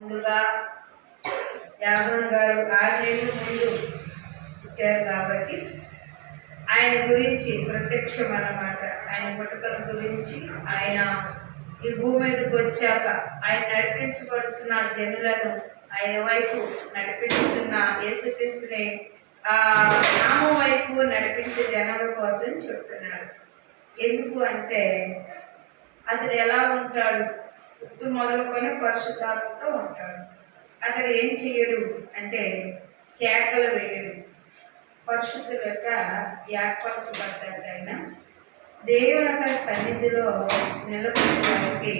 ముందుగా యాభన్ గారు 6 నెలల ముందు పుట్టారు కాబట్టి ఆయన గురించి ప్రత్యక్షం అన్నమాట. ఆయన పుట్టుకల గురించి, ఆయన ఈ భూమి మీదకి వచ్చాక ఆయన నడిపించబడుచున్న జనులను ఆయన వైపు నడిపించుతున్న యేసుక్రీస్తుని నామం వైపు నడిపించే జనాల కోసం చెప్తున్నాడు. ఎందుకు అంటే అతడు ఎలా ఉంటాడు, పుట్టు మొదలుకొని పరిశుద్ధాత్మతో ఉంటాడు. అతడు ఏం చేయడు అంటే కేకలు వేయడు, పరిశుద్ధుల యొక్క ఏర్పరచబడ్డాడు. ఆయన దేవుని యొక్క సన్నిధిలో నిలబడడానికి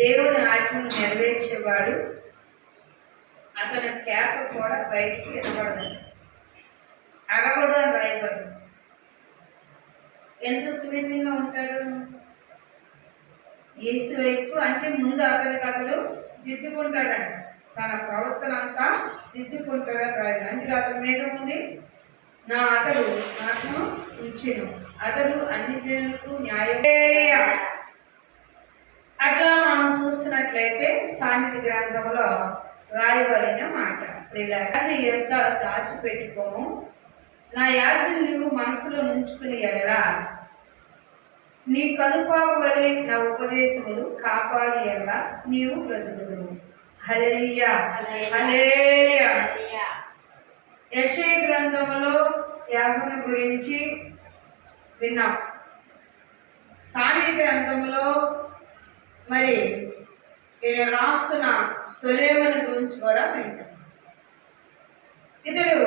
దేవుని ఆజ్ఞను నెరవేర్చేవాడు. అతని కేక కూడా బయటికి వినబడదు, అడగడు అని రాయబడు. ఎంత సున్నితంగా ఉంటాడు యేసు వైపు అంటే ముందు అతడు దిద్దుకుంటాడంట, తన ప్రవర్తన అంతా దిద్దుకుంటాడని రాయడు. అందుకే అతని మీద ఉంది అతడు నాకు ఉంచెను, అతడు అన్ని జనులకు న్యాయం. అట్లా మనం చూస్తున్నట్లయితే సామెతల గ్రంథంలో రాయబడిన మాట, ప్రియులారా ఎంత దాచిపెట్టుకోము, నా యాజ్ఞలు నీవు మనసులో ఉంచుకుని ఎడలా, నీ కనుపాప వలె నా ఉపదేశములు కాపాడి ఎలా నీవు బ్రతుకుదువు. హల్లెలూయా, హల్లెలూయా. యెషయా గ్రంథములో యాజకుని గురించి విన్నాం. సామెతల గ్రంథంలో మరి రాస్తున్న సొలొమోను గురించి కూడా వింటాం. ఇతడు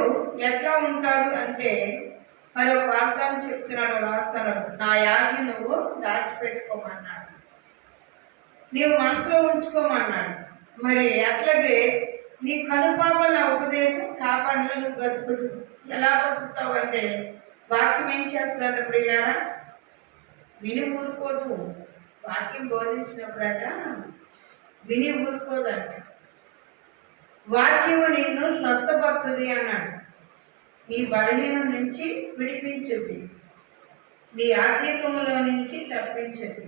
ఎట్లా ఉంటాడు అంటే మరి ఒక వాగ్దానం చెప్తున్నాడు, రాస్తాడు, నా యాజ్ఞ నువ్వు దాచిపెట్టుకోమన్నాడు, నీవు మనసులో ఉంచుకోమన్నాడు. మరి అట్లాగే నీ కనుపాపల నా ఉపదేశం కాపాడలో నువ్వు బతుకుదు. ఎలా బతుకుతావు అంటే వాక్యం ఏం చేస్తాడు ప్రియారా, విని ఊరుకోదు. వాక్యం బోధించినప్పుడట విని ఊరుకోదంట. వాక్యము నిన్ను స్వస్థపడుతుంది అన్నాడు, నీ బలహీనం నుంచి విడిపించుద్ది, నీ ఆత్మీయములో నుంచి తప్పించుద్ది,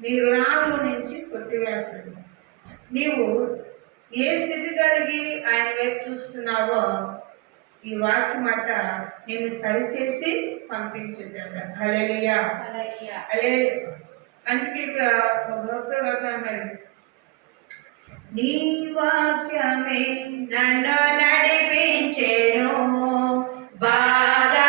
నీ రుణాల నుంచి కొట్టివేస్తుంది. నీవు ఏ స్థితి కలిగి ఆయన వైపు చూస్తున్నావో ఈ వాక్యం మాట నేను సరిచేసి పంపించుద్దంట. హల్లెలూయా, హల్లెలూయా. అందుకే ఇక్కడ భక్తుడు అన్నాడు, నీ వాక్యమే నన్ను నడిపించెను బాగా